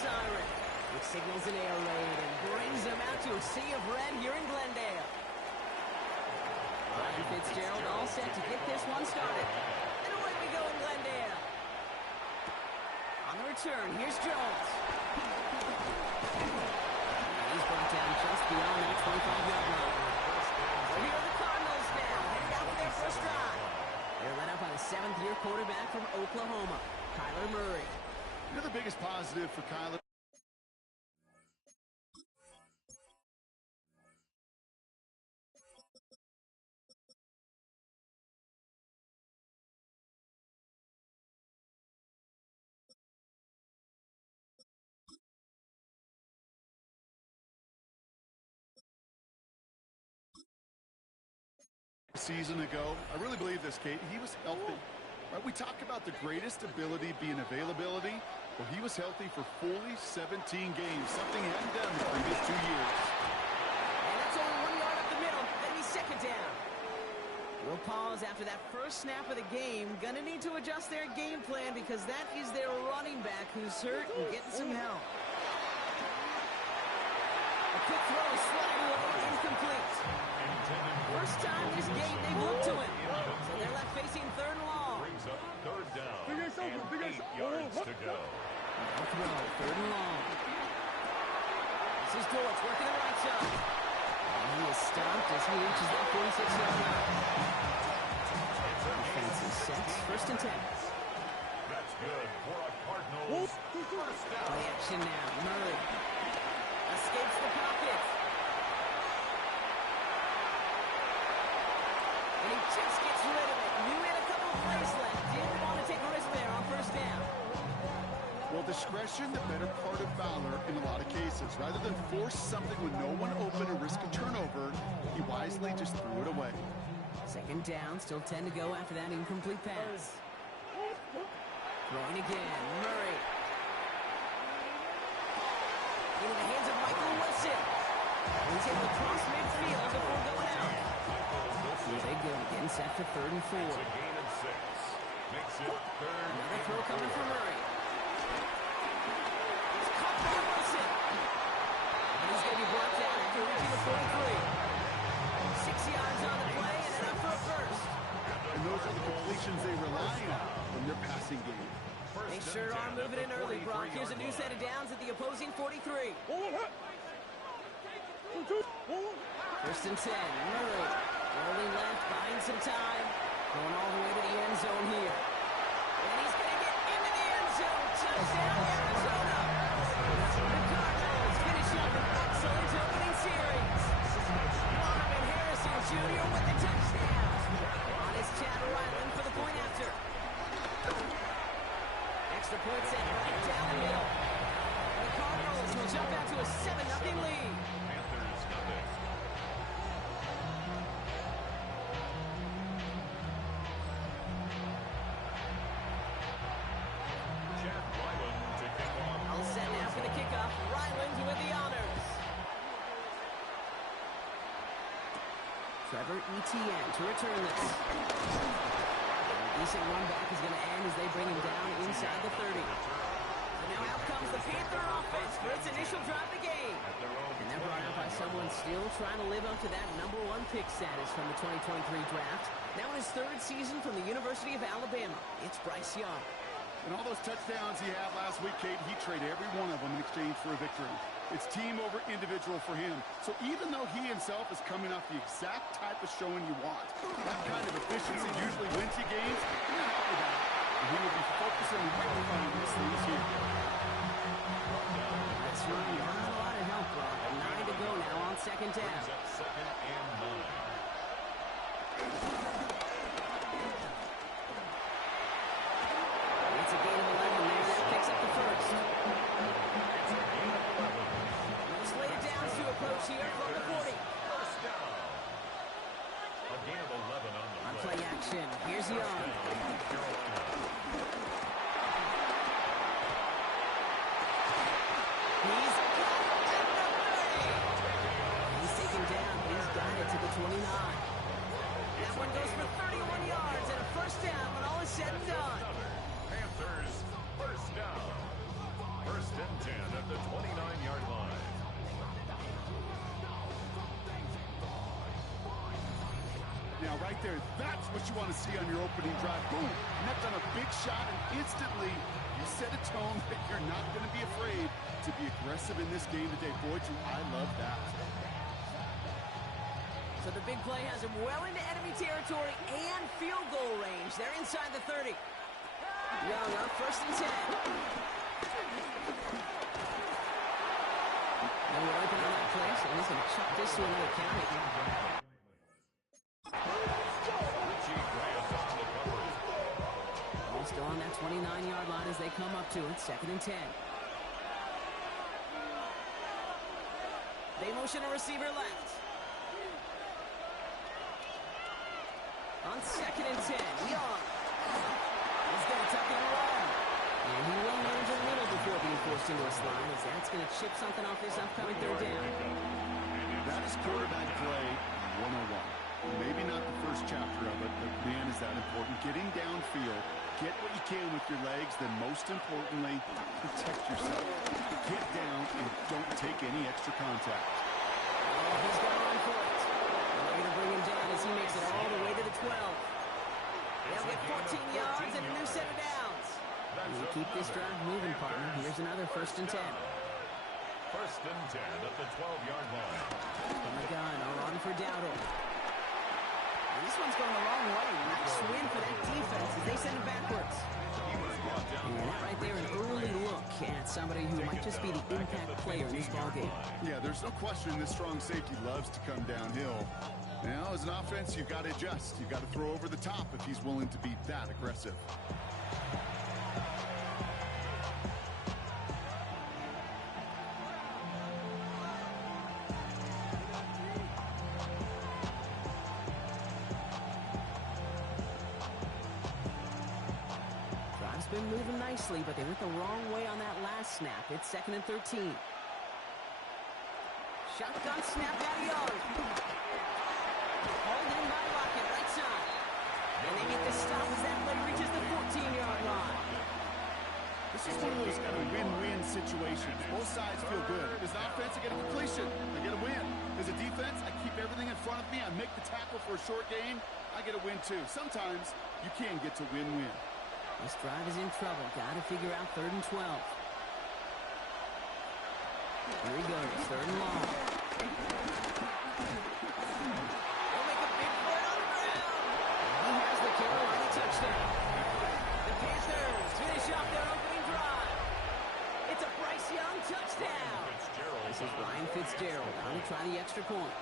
siren, which signals an air raid and brings them out to a sea of red here in Glendale. Ryan Fitzgerald all set to get this one started. And away we go in Glendale. On the return, here's Jones. He's brought down just beyond that 25-yard line. So here are the Cardinals now, headed out for their first drive. They're led up by the seventh-year quarterback from Oklahoma, Kyler Murray. You know the biggest positive for Kyler? Season ago, I really believe this, Kate. He was healthy. Right, we talk about the greatest ability being availability. Well, he was healthy for fully 17 games, something he hadn't done the previous 2 years. And that's only 1 yard up the middle. That'll be second down. We'll pause after that first snap of the game. Gonna need to adjust their game plan because that is their running back who's hurt and getting some help. A quick throw is sliding away, incomplete. First time this game they've looked to him. So they're left facing third and long. Brings up third down and 8 yards to go. Now throw, third and long. This is Dortch working the right side. And he is stopped as he reaches that 46-yard line. Defense is set, first and 10. That's good for a Cardinals first down. Play action now, Murray. Escapes the pocket. And he just gets rid of it. Knew he had a couple of plays left. Didn't want to take a risk there on first down. Well, discretion, the better part of valor in a lot of cases. Rather than force something with no one open or risk a turnover, he wisely just threw it away. Second down, still 10 to go after that incomplete pass. Throwing again, Murray. Into the hands of Michael Wilson. He's able to cross midfield before going out. Here they go again, set for third and 4. It's a gain of 6. Makes it third. Another throw coming from Murray. It's caught by Wilson. And he's going to be brought down after reaching the 43. 6 yards on the play and enough for a first. And those are the completions they rely on in their passing game. They sure are moving in early, Brock. Here's a new set of downs at the opposing 43. First and 10, Murray. Rolling left, buying some time. Going all the way to the end zone here. And he's going to get into the end zone. Touchdown, Arizona. The Cardinals finish up an excellent opening series. Marvin Harrison Jr. with the touchdown. On his Chad Ryland for the point after. Extra point set right down the middle. The Cardinals will jump out to a 7-0 lead. Panthers nothing. Chad Ryland to kick off. All set now for the kickoff. Ryland with the honors. Trevor Etienne to return this. Decent run back is going to end as they bring him down inside the 30. So now out comes the Panther offense for its initial drive of the game. And they're brought out by someone still trying to live up to that #1 pick status from the 2023 draft. Now in his third season from the University of Alabama, it's Bryce Young. And all those touchdowns he had last week, Kate, he traded every one of them in exchange for a victory. It's team over individual for him. So even though he himself is coming off the exact type of showing you want, that kind of efficiency usually wins you games. You're not happy with that. And he will be focusing on rectifying these things here. That's right. Not a lot of help, Brock. 9 to go now on second down. Brings up second and 9. It's a gain of 11 there. That picks up the first. Most laid downs to approach here from the 40. First down. A gain of 11 on the On play action, here's Young. He's got it at the 30. He's taken down, but he's got it to the 29. That one goes for 31 yards and a first down when all is said and done. Panthers first down. First and 10 at the 29-yard line. Now, right there, that's what you want to see on your opening drive. Boom! Net on a big shot, and instantly you set a tone that you're not going to be afraid to be aggressive in this game today. Boy, do I love that. So the big play has him well into enemy territory and field goal range. They're inside the 30. Young up, 1st and 10. And we're open on that play, so he's going to chuck this to another county. Ball still on that 29-yard line as they come up to it. 2nd and 10. They motion a receiver left. On 2nd and 10, Young. He's going to tuck it along. And he will manage a little before being forced into a slide, as that's going to chip something off this upcoming 3rd down. That is quarterback play 101. Maybe not the first chapter of it, but man, is that important. Getting downfield, get what you can with your legs, then most importantly, protect yourself. Get down and don't take any extra contact. Oh, he's gone for it. They're going to bring him down as he makes it all the way to the 12. They'll get 14 yards and a new set of downs. We'll keep this drive moving, partner. Here's another 1st and 10. 1st and 10 at the 12-yard line. From the gun, a run for Dowdle. And this one's going a long way. Nice win for that defense as they send it backwards. And that right there, an early look at somebody who might just be the impact player in this ballgame. Yeah, there's no question this strong safety loves to come downhill. Now, as an offense, you've got to adjust. You've got to throw over the top if he's willing to be that aggressive. Drive's been moving nicely, but they went the wrong way on that last snap. It's 2nd and 13. Shotgun snap out of Young. Hauled in by Lockett, right side. And they get the stop as that play reaches the 14-yard line. This is one of those kind of win-win situations. Both sides feel good. As an offense, I get a completion. I get a win. As a defense, I keep everything in front of me. I make the tackle for a short gain. I get a win, too. Sometimes you can get to win-win. This drive is in trouble. Got to figure out 3rd and 12. Here he goes, 3rd and long. They'll make a big play on the ground. He has the Carolina touchdown. The Panthers finish off their opening drive. It's a Bryce Young touchdown. This is Ryan Fitzgerald on to try the extra point.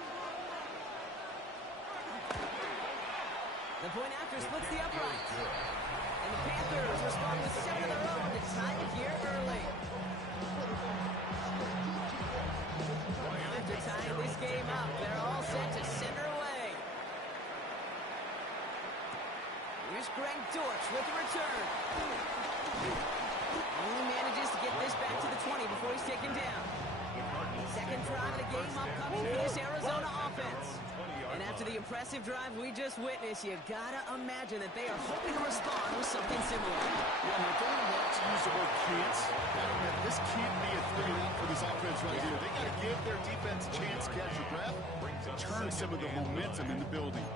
The point after splits the uprights. And the Panthers respond with 7 of their own to tie it here early. After tying this game up, they're all set to center away. Here's Greg Dortch with the return. Only manages to get this back to the 20 before he's taken down. 2nd drive of the game upcoming for this Arizona offense. And after the impressive drive we just witnessed, you gotta imagine that they are hoping to respond with something similar. Yeah, I don't want to use the word can't. This can't be a 3-and-out for this offense right here. They got to give their defense a chance to catch your breath, turn some of the momentum in the building.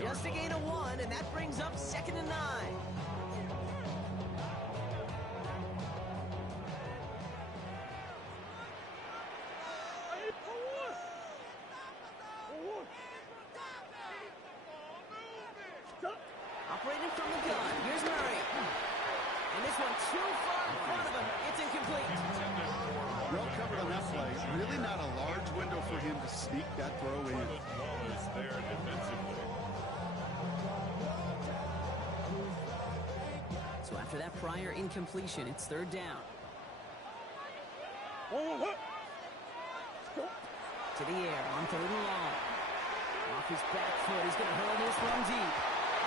Just a gain of 1, and that brings up 2nd and 9. Operating from the gun, here's Murray. And this one too far in front of him. It's incomplete. Well covered on that play. Really not a large window for him to sneak that throw in. So after that prior incompletion, it's 3rd down. To the air on 3rd and long. Off his back foot, he's going to hurl this one deep.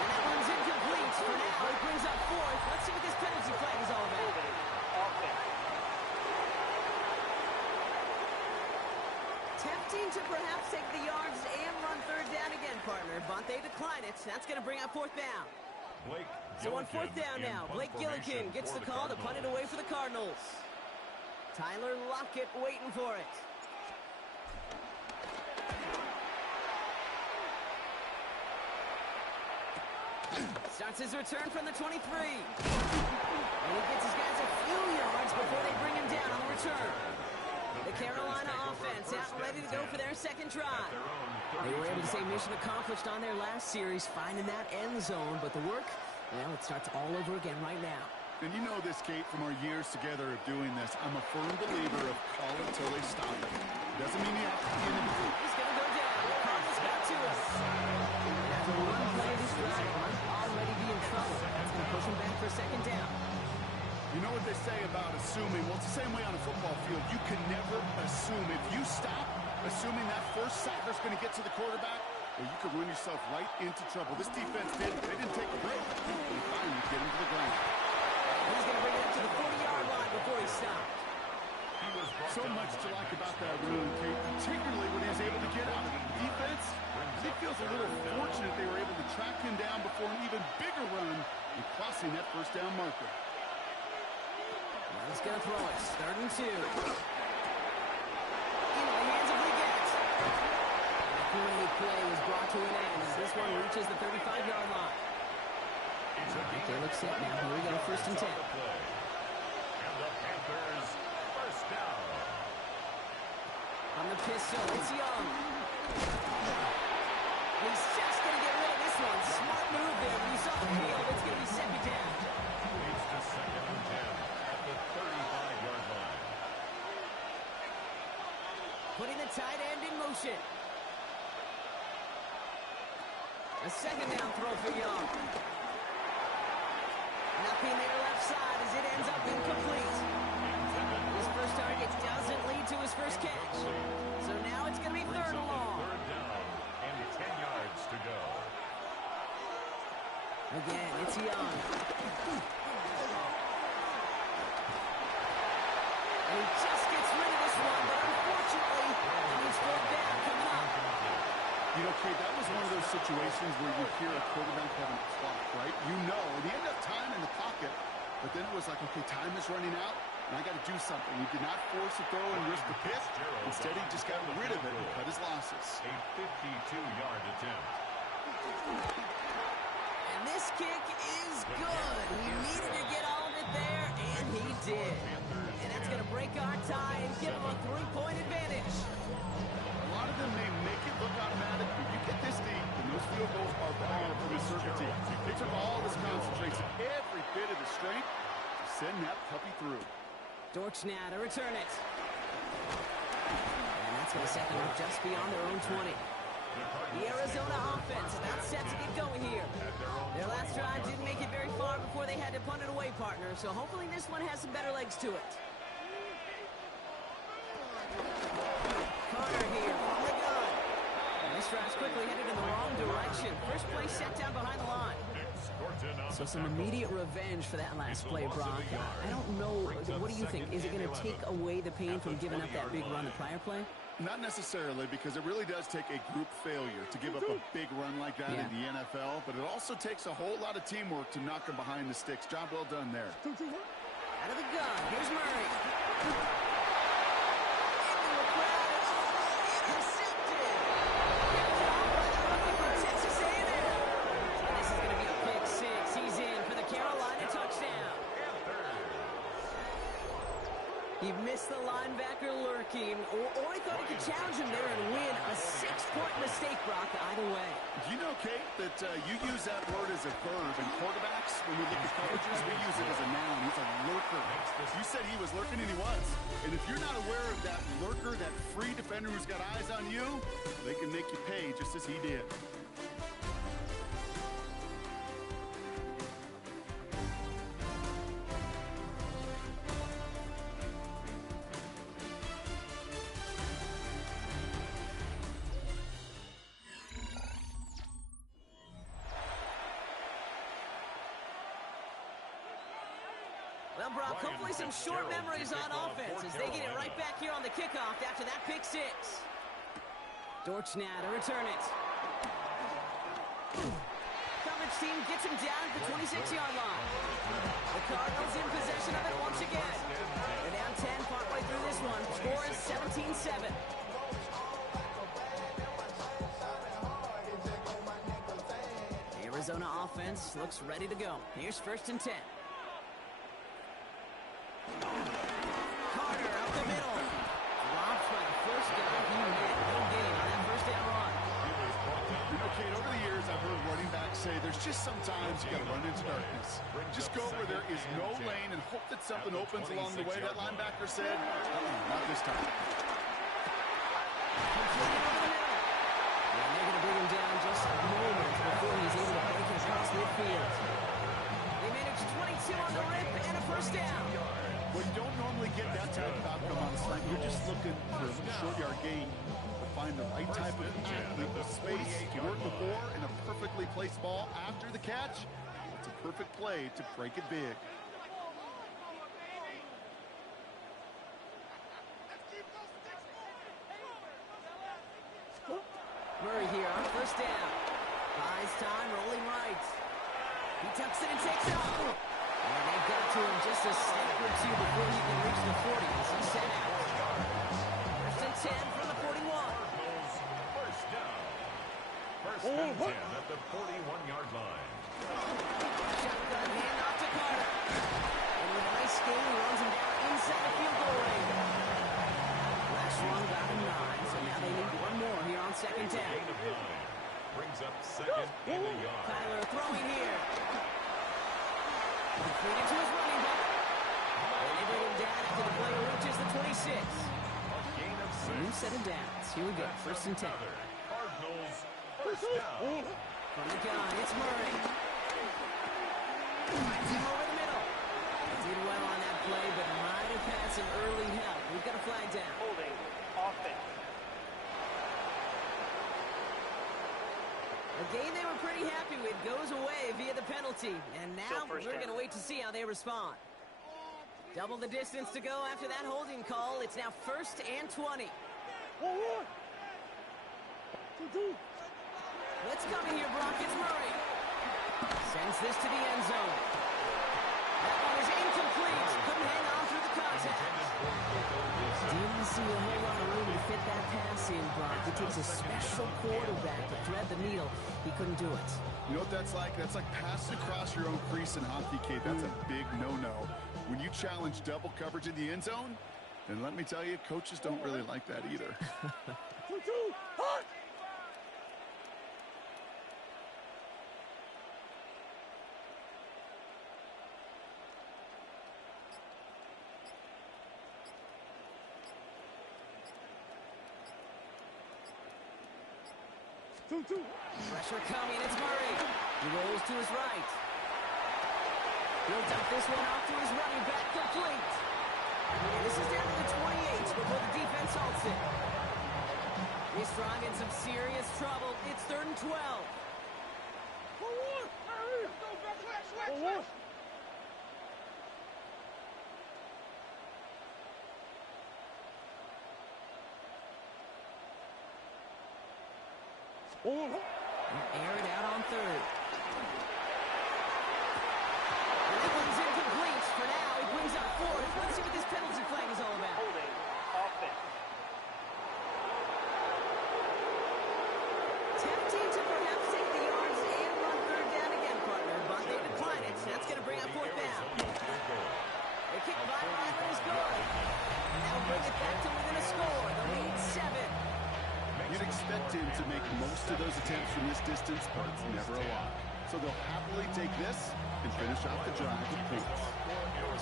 And that one's incomplete. For now, it brings up 4th. Let's see what this penalty flag is all about. Tempting to perhaps take the yards and run 3rd down again, partner, but they decline it. That's going to bring up 4th down. So on 4th down now, Blake Gillikin gets the call to punt it away for the Cardinals. Tyler Lockett waiting for it. Starts his return from the 23. And he gets his guys a few yards before they bring him down on the return. The Carolina offense out and ready to go for their second drive. They were able to say mission accomplished on their last series, finding that end zone. But the work, well, it starts all over again right now. And you know this, Kate, from our years together of doing this. I'm a firm believer of call it till they stop it. Doesn't mean you have to be in the group. He's going to go down. The Cardinals got to us. And after one play this drive, might already be in trouble. That's going to push him back for a second down. You know what they say about assuming? Well, it's the same way on a football field. You can never assume. If you stop assuming that first sacker's going to get to the quarterback, well, you could run yourself right into trouble. This defense did. They didn't take a break. They finally get him to the ground. He's going to bring it up to the 40-yard line before he stopped. So much to like about that run, Kate, particularly when he was able to get out of the defense. I think feels a little fortunate they were able to track him down before an even bigger run and crossing that first down marker. He's going to throw it. 3rd and 2. Into the hands of Leggett. A great play was brought to an end as this one reaches the 35-yard line. Okay, looks set now. Here we go, 1st and 10. And the Panthers, first down. On the pistol, it's Young. He's just going to get rid of this one. Smart move there. When you saw the field, it's going to be second down. Leads to 2nd and 10 at the 35-yard line. Putting the tight end in motion. A second down throw for Young. Nothing there left side as it ends up incomplete. His first target doesn't lead to his first catch. So now it's going to be 3rd and long. 3rd down and 10 yards to go. Again, it's Young. And he just gets rid of this one, but unfortunately, he's 4th down coming up. You know, Kate, that was one of those situations where you hear a quarterback having a clock, right? You know, and he ended up tying in the pocket, but then it was like, okay, time is running out, and I got to do something. He did not force a throw and risk the pick. Instead, he just got rid of it and cut his losses. A 52-yard attempt. And this kick is good. He needed to get all of it there, and he did. And that's going to break our tie and give him a 3-point advantage. A lot of them may make it look automatic, but you get this deep, and those field goals are far from a certainty. They took all this concentration, every bit of the strength, to send that puppy through. Dortch now to return it. And that's going to set them up just beyond their own 20. The Arizona offense about set to get going here. Their last drive didn't make it very far before they had to punt it away, partner, so hopefully this one has some better legs to it. Carter here from the gun. And this drive's quickly headed in the wrong direction. First play set down behind the line. So some immediate revenge for that last play, Brock. I don't know. What do you think? Is it going to take away the pain from giving up that big run the prior play? Not necessarily, because it really does take a group failure to give up a big run like that in the NFL, but it also takes a whole lot of teamwork to knock him behind the sticks. Job well done there. Out of the gun, here's Murray. Into the crowd, and intercepted. Kept off by the rookie from Texas A&M. And this is going to be a pick 6. He's in for the Carolina touchdown. He missed the linebacker lurking, or he thought he could challenge him there and win. A 6-point mistake, Brock, either way. You know, Kate, that you use that word as a verb, and quarterbacks, when we look at coverages, we use it as a noun. He's a lurker. You said he was lurking, and he was. And if you're not aware of that lurker, that free defender who's got eyes on you, they can make you pay just as he did. Well, Brock, hopefully some short memories on offense as they get it right back here on the kickoff after that pick 6. Dortch now to return it. Coverage team gets him down at the 26-yard line. The Cardinals in possession of it once again. They're down 10 partway 7. The Arizona offense looks ready to go. Here's 1st and 10. Carter up the middle. Drops by the first guy he met. No gain on that 1st down run. You know, Kate, over the years, I've heard running backs say there's just sometimes you got to run into darkness. Just go where there is no lane and hope that something opens along the way. That linebacker said, not this time. Completed over the middle. And they're going to bring him down just moments before he's able to break it across midfield. They managed 22 on the rip and a 1st down. Well, you don't normally get that type of outcome on a slant. You're just looking for a short yard gain. Find the right type of athlete with space to work the bore and a perfectly placed ball after the catch. It's a perfect play to break it big. Murray here on 1st down. Buys time, rolling right. He tucks it and takes off. And they got to him just a step or two before he can reach the 40 as he's sent out. 1st and 10 from the 41. First down. 1st and 10 at the 41-yard line. Shotgun handoff to Carter. And with a nice gain, he runs him down inside the field goal range. Last run got him 9, so now they need one more here on 2nd down. Gain of 9. Brings up 2nd and a yard. Kyler throwing here. Completed to his running back. And they bring him down after the player reaches the 26. Gain of 6. New set of downs. Here we go. 1st and 10. Cardinals, 1st down. From the gun, it's Murray. Finds him over the middle. Did well on that play, but might have had some early help. We've got a flag down. Holding offense. A game they were pretty happy with goes away via the penalty. And now we're going to wait to see how they respond. Double the distance to go after that holding call. It's now 1st and 20. What's coming here, Brock? It's Murray. Sends this to the end zone. That one is incomplete. Couldn't hang on through the contact. Didn't see a whole lot of room to fit that pass in, Brock. It takes a special quarterback to thread the needle. He couldn't do it. You know what that's like? That's like passing across your own crease in hockey, Kate. That's a big no-no. When you challenge double coverage in the end zone, then let me tell you, coaches don't really like that either. Pressure coming, it's Murray. He rolls to his right. He'll dump this one off to his running back, complete. And this is down to the 28 before the defense halts it. He's strong in some serious trouble. It's 3rd and 12. Air it out on 3rd. And that one's incomplete. For now, he brings up 4th. Let's see what this penalty flag is all about. Holding offense. Tempting to perhaps take the yards and run 3rd down again, partner, but they decline it. That's going to bring up 4th down. The kick by Madden is good. And that'll bring it back to within a score. The lead 7. You'd expect him to make most of those attempts from this distance, but it's never a lot. So they'll happily take this and finish off the drive with points.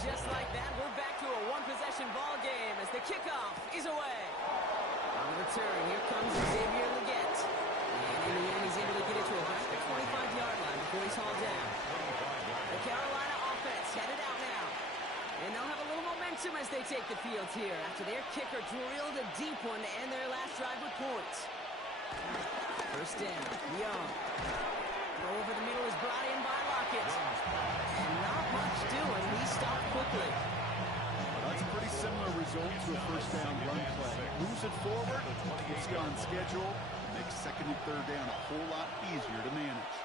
Just like that, we're back to a one-possession ball game as the kickoff is away. On the return, here comes Xavier Leggett. And in the end, he's able to get it to about the 25-yard line before he's hauled down. The Carolina offense headed out now. And they'll have a little momentum as they take the field here after their kicker drilled a deep one to end their last drive with points. 1st down, Young. Throw over the middle is brought in by Lockett. And not much doing. He stopped quickly. That's a pretty similar result to a 1st down run play. Moves it forward, keeps you on schedule, makes 2nd and 3rd down a whole lot easier to manage.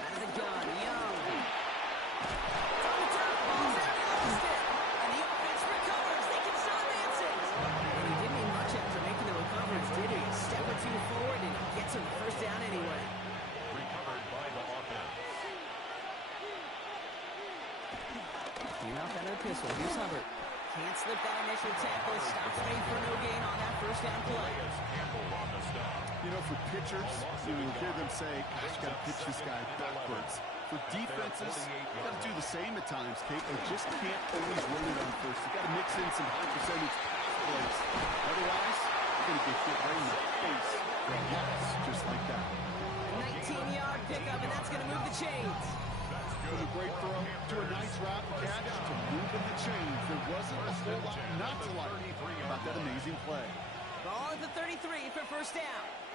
Out of the gun, Young. On the top, ball's out, he lost it. And the offense Clean out that epistle. Here's Hubbard. Can't slip that initial tackle. Stops made for no gain on that first down play. You know, for pitchers, you hear them say, gosh, got to pitch this guy backwards. For defenses, you got to do the same at times, Kate. They just can't always run it on first. You got to mix in some high percentage pass plays. Otherwise, you're going to get hit right in the face. Yes, just like that. 19-yard pickup, and that's going to move the chains. From a great throw to a nice route and catch to moving the chains. There wasn't a whole lot not to like about that amazing play. Ball at the 33 for first down.